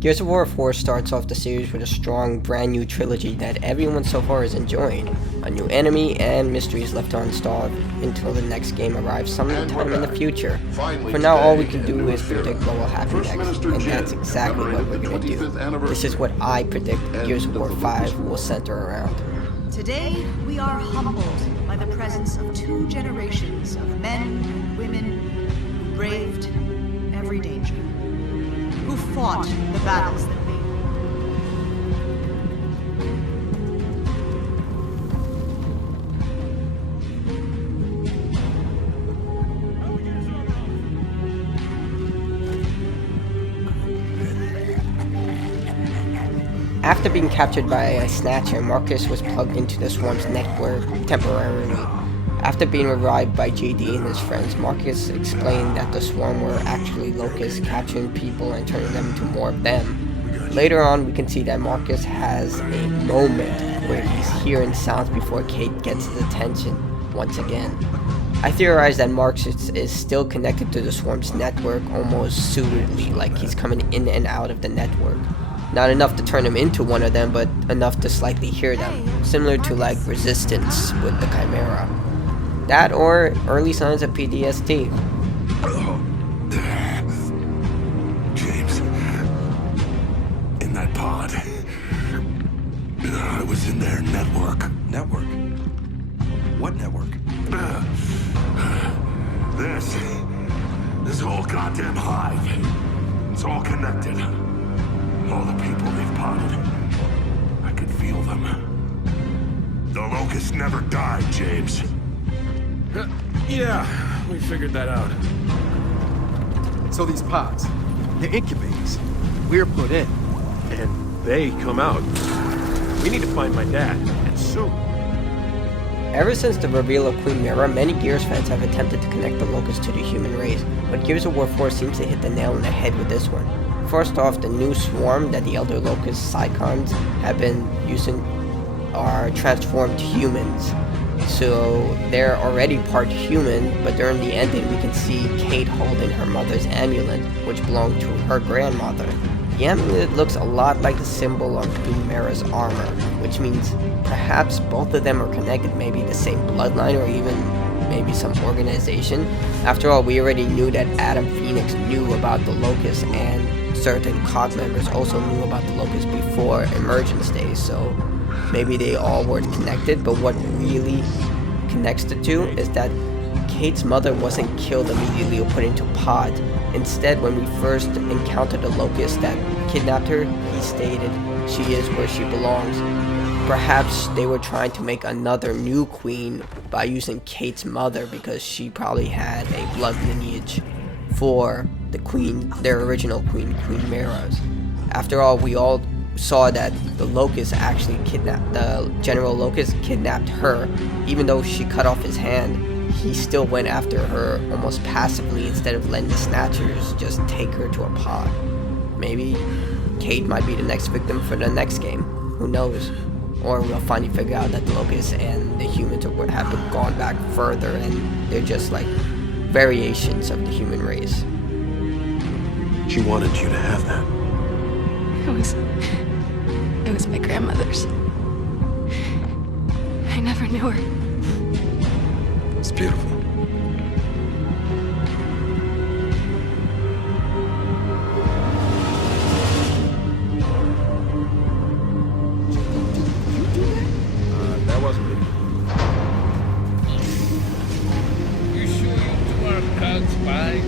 Gears of War 4 starts off the series with a strong, brand new trilogy that everyone so far is enjoying. A new enemy and mysteries left unsolved until the next game arrives sometime in the future. For now, all we can do is predict what will happen next, and that's exactly what we're going to do. This is what I predict Gears of War 5 will center around. Today, we are humbled by the presence of two generations of men and women who braved every danger, who fought the battles that made them. After being captured by a snatcher, Marcus was plugged into the Swarm's network temporarily. After being revived by JD and his friends, Marcus explained that the Swarm were actually Locust, capturing people and turning them into more of them. Later on, we can see that Marcus has a moment where he's hearing sounds before Kate gets his attention once again. I theorize that Marcus is still connected to the Swarm's network almost suitably, like he's coming in and out of the network. Not enough to turn him into one of them, but enough to slightly hear them, similar to like Resistance with the Chimera. That or early signs of PTSD. James, in that pod, I was in their network. Network? What network? This whole goddamn hive, it's all connected. All the people they've potted, I could feel them. The Locust never died, James. Yeah, we figured that out. So these pods, they're incubators. We're put in. And they come out. We need to find my dad, and soon. Ever since the reveal of Queen Mira, many Gears fans have attempted to connect the Locust to the human race, but Gears of War 4 seems to hit the nail on the head with this one. First off, the new swarm that the Elder Locust Psychons have been using are transformed humans. So they're already part human, but during the ending we can see Kate holding her mother's amulet, which belonged to her grandmother. The amulet looks a lot like the symbol on Queen Mira's armor, which means perhaps both of them are connected, maybe the same bloodline or even maybe some organization. After all, we already knew that Adam Phoenix knew about the Locust, and certain COG members also knew about the Locust before Emergence Day, so maybe they all were connected. But what really connects the two is that Kate's mother wasn't killed immediately or put into a pod. Instead, when we first encountered the Locust that kidnapped her, he stated she is where she belongs. Perhaps they were trying to make another new queen by using Kate's mother because she probably had a blood lineage for the queen, their original queen, Queen Mira's. After all, we all saw that the Locust actually kidnapped, the General Locust kidnapped her. Even though she cut off his hand, he still went after her almost passively instead of letting the Snatchers just take her to a pod. Maybe Kate might be the next victim for the next game. Who knows? Or we'll finally figure out that the Locust and the humans have gone back further and they're just like variations of the human race. She wanted you to have that. It was my grandmother's. I never knew her. It's beautiful. That wasn't me. You sure you two aren't COG spies?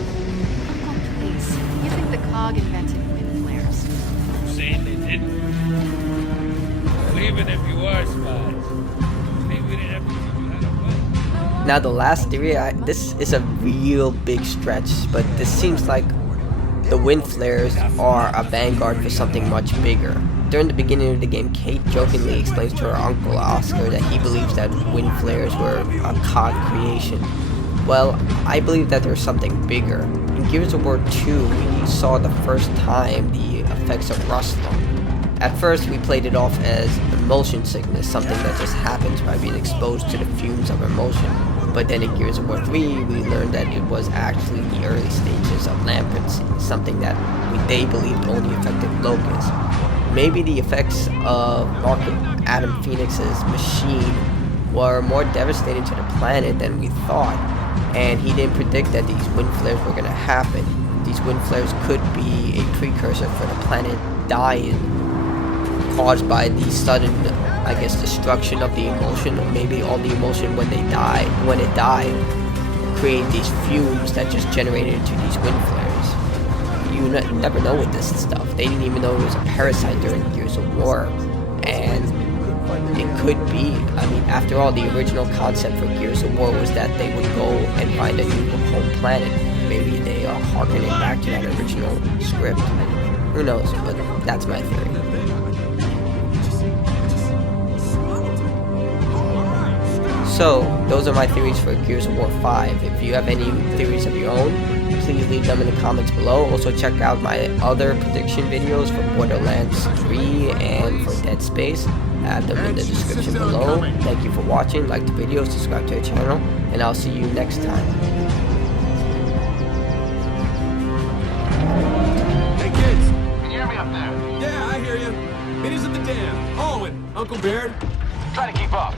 Uncle, please. You think the COG invented wind flares? You saying they didn't? Well, even if you are spies, maybe they didn't have to teach you how to fight. Now the last theory, this is a real big stretch, but this seems like the wind flares are a vanguard for something much bigger. During the beginning of the game, Kate jokingly explains to her uncle Oscar that he believes that wind flares were a COG creation. Well, I believe that there's something bigger. In Gears of War 2, we saw the first time the effects of rustling. At first, we played it off as motion sickness, something that just happens by being exposed to the fumes of emotion. But then in Gears of War 3, we learned that it was actually the early stages of lampency, something that they believed only affected Locust. Maybe the effects of Adam Phoenix's machine were more devastating to the planet than we thought, and he didn't predict that these wind flares were going to happen. These wind flares could be a precursor for the planet dying, caused by the sudden, I guess, destruction of the emotion, or maybe all the emotion when it died, create these fumes that just generated into these wind flares. You never know with this stuff. They didn't even know it was a parasite during Gears of War, and it could be. I mean, after all, the original concept for Gears of War was that they would go and find a new home planet. Maybe they are harkening back to that original script. Who knows? But that's my theory. So, those are my theories for Gears of War 5. If you have any theories of your own, please leave them in the comments below. Also, check out my other prediction videos for Borderlands 3 and for Dead Space. I have them in the description below. Thank you for watching. Like the video, subscribe to the channel, and I'll see you next time. Hey kids! Can you hear me up there? Yeah, I hear you. Minnie's at the dam. Owen, Uncle Baird. Try to keep up.